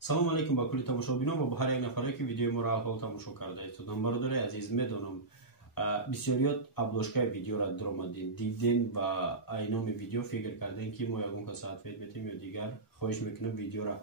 салом алейкум ба кулли тамошобинон ва ба ҳар як нафаре ки видеои моро аввал тамошо кардаистодам. Бародари азиз, медонам бисёриёт аблошкаи видеоро даромадин дидин ва айноми видео фикр кардем ки мо ягон каса ответ метем ё дигар. хоҳиш мекунам видеоро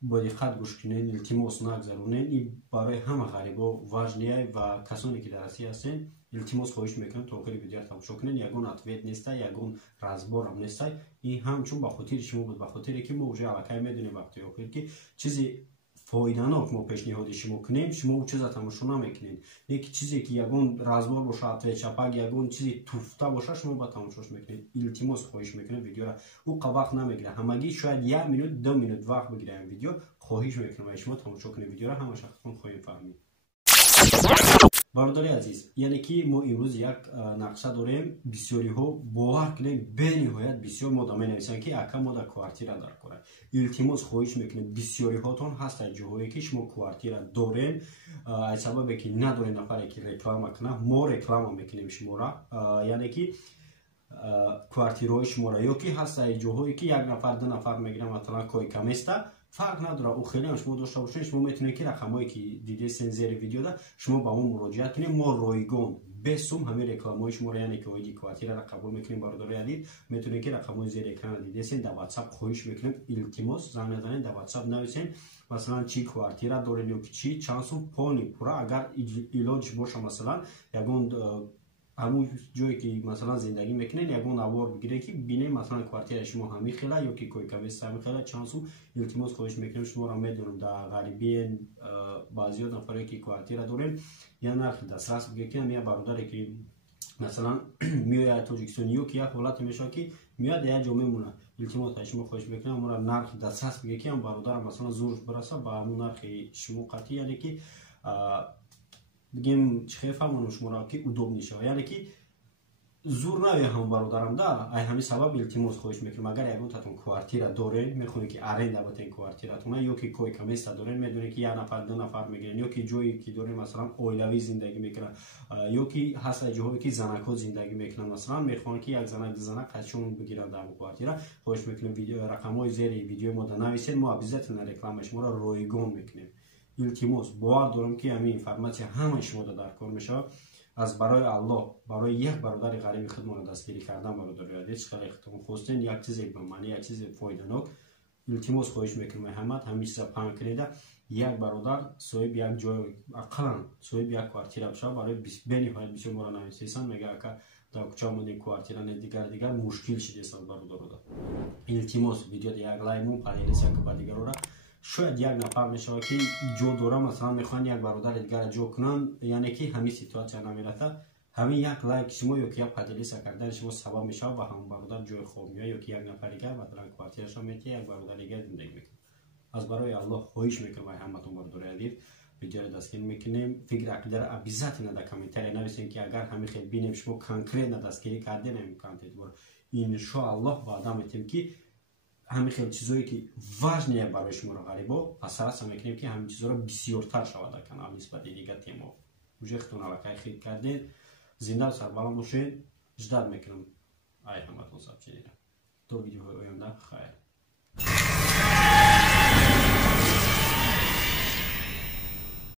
бо диққат гӯш кунен, илтимос нагзаронен. ин барои ҳама ғарибо важнияй ва касоне ки дар Россия ҳастен илтимос хоҳиш мекунам то охири видеоро тамошо кунен. ягон ответ нестай, ягон разборам нестай. ин ҳамчун ба хотири шумо буд, ба хотире ки мо уже аллакай медонем вақти охир ки чизи фоиданок мо пешниҳоди шумо кунем, шумо чиза тамошо намекунед. не ки чизе ки ягон разбор боша, ответ чапак, ягон чизи туфта боша шумо ба тамошош мекунед. илтимос хоҳиш мекунам видеоро уқа вақт намегирад, ҳамагӣ шояд 1 минут 2 минут вақт бигирад видео. хоҳиш мекунам ва шумо тамошо кунед видеоро, ҳама шахсон хоҳем фаҳмид. бародари азиз, яъне ки мо имрӯз як нақша дорем. бисёриҳо бовар кунем, бениҳоят бисёр мода менависанд ки ака мо дар квартира дар кора. илтимос хоҳиш мекунем, бисёриҳотон ҳастад ҷоҳое ки шумо квартира дорен, аз сабабе ки надорен нафаре ки реклама кунад, мо реклама мекунем шуморо, яъне ки квартираҳои шуморо, ё ки ҳастад ҷоҳое ки як нафар ду нафар мегиранд, масалан койка места фарқ надорад. ӯ хеле ҳам шумо дошта бошед, шумо метавонед ки рақамҳое ки дидестен зери видеода шумо ба мо муроҷиат кунед, мо ройгон бесум ҳамин рекламаҳои шуморо, яъне ки оиди квартираро қабул мекунем. бародари азиз, метавонед ки рақамҳои зери экрана дидестен дар WhatsApp хоҳиш мекунем илтимос занг назанед, дар WhatsApp нависен, масалан чи квартира доред ё ки чи чанд сум полни пура, агар илоҷиш боша, масалан ягон ҳамун ҷое ки масалан зиндагӣ мекунед, ягон авор бигиред ки бинем масалан квартираи шумо ҳамин хела ё ки койкаместа ҳамин хела чанд сум. илтимос хоҳиш мекунем, шуморо медонам дар ғарибиен, баъзиҳо нафаре ки квартира дорем я нархи дастрас бигиред ки ҳамин бародаре ки масалан меояд Тоҷикистон ё ки як ҳолате мешавад ки меояд як ҷо мемонад. илтимос аз шумо хоҳиш мекунам, ҳамонро нархи дастрас бигиред ки ҳам бародарам масалан зурш бираса ба ҳамун нархи шумо қатъӣ, яъне ки бигем чӣ хел фаҳмонам шуморо ки удобни шава, яъне ки зур навия ҳам бародарам да. ай ҳамин сабаб илтимос хоҳиш мекунам, агар ягонтатон квартира дорен, мехоҳед ки аренда батен квартиратона, ё ки койка места дорен, медонед ки як нафар ду нафар мегиранд, ё ки ҷое ки дорен масалан оилавӣ зиндагӣ мекунанд, ё ки ҳастад ҷоҳое ки занакҳо зиндагӣ мекунанд, масалан мехоҳанд ки як занак ду занак қайчон бигиранд дар квартира. хоҳиш мекунем видео рақамҳои зери видеои мо нависед, мо обязательно рекламаи шуморо ройгон мекунем. илтимос бовар дорам ки ҳамин информатсия ҳамаи шумо дар кор мешавад. аз барои Аллоҳ, барои як бародари ғариби худмонро дастгирӣ кардан, бародари азиз, хеле ихтиром хостен як чизе ба маъни, як чизе фоиданок. илтимос хоҳиш мекунам ҳамат ҳамин чиза паҳн кунеда як бародар соҳиби як ҷой, ақаллан соҳиби як квартира бишавад. барои бениҳоят бисёр моро нависанд, мега ака дар кӯча омадем квартира не дигар мушкил шидест аз бародарода. илтимос видеода як лайк мун паделиса ки ба дигарора шояд як нафар мешавад ки ҷо дора, масалан мехоҳанд як бародари дигар ҷо кунанд, яъне ки ҳамин ситуатсия намерата. ҳамин як лайк шумо ё ки як паделиса кардани шумо сабаб мешавад ба ҳамон бародар ҷои хоб меояд, ё ки як нафар дигар масалан квартираша метиҳад, як бародар дигар зиндагӣ мекунад. аз барои Аллоҳ хоҳиш мекунам ай ҳаматон бародари азиз, видеоро дастгир мекунем. фикр ақидаро обязательно дар комментария нависем ки агар ҳамин хел бинем шумо конкретно дастгирӣ кардем ҳамин контент бор, иншоаллоҳ ваъда метем ки ҳамин хел чизое ки важнее барои шуморо ғарибо пасараса мекунем ки ҳамин чизоро бисёртар шавад дар канал нисбати дигар темаҳо. уже хитон аллакай хит кардед, зинда сарбаланд бошед. ждат мекунам ай ҳаматон сабчинида. то видеоҳои оянда хайр.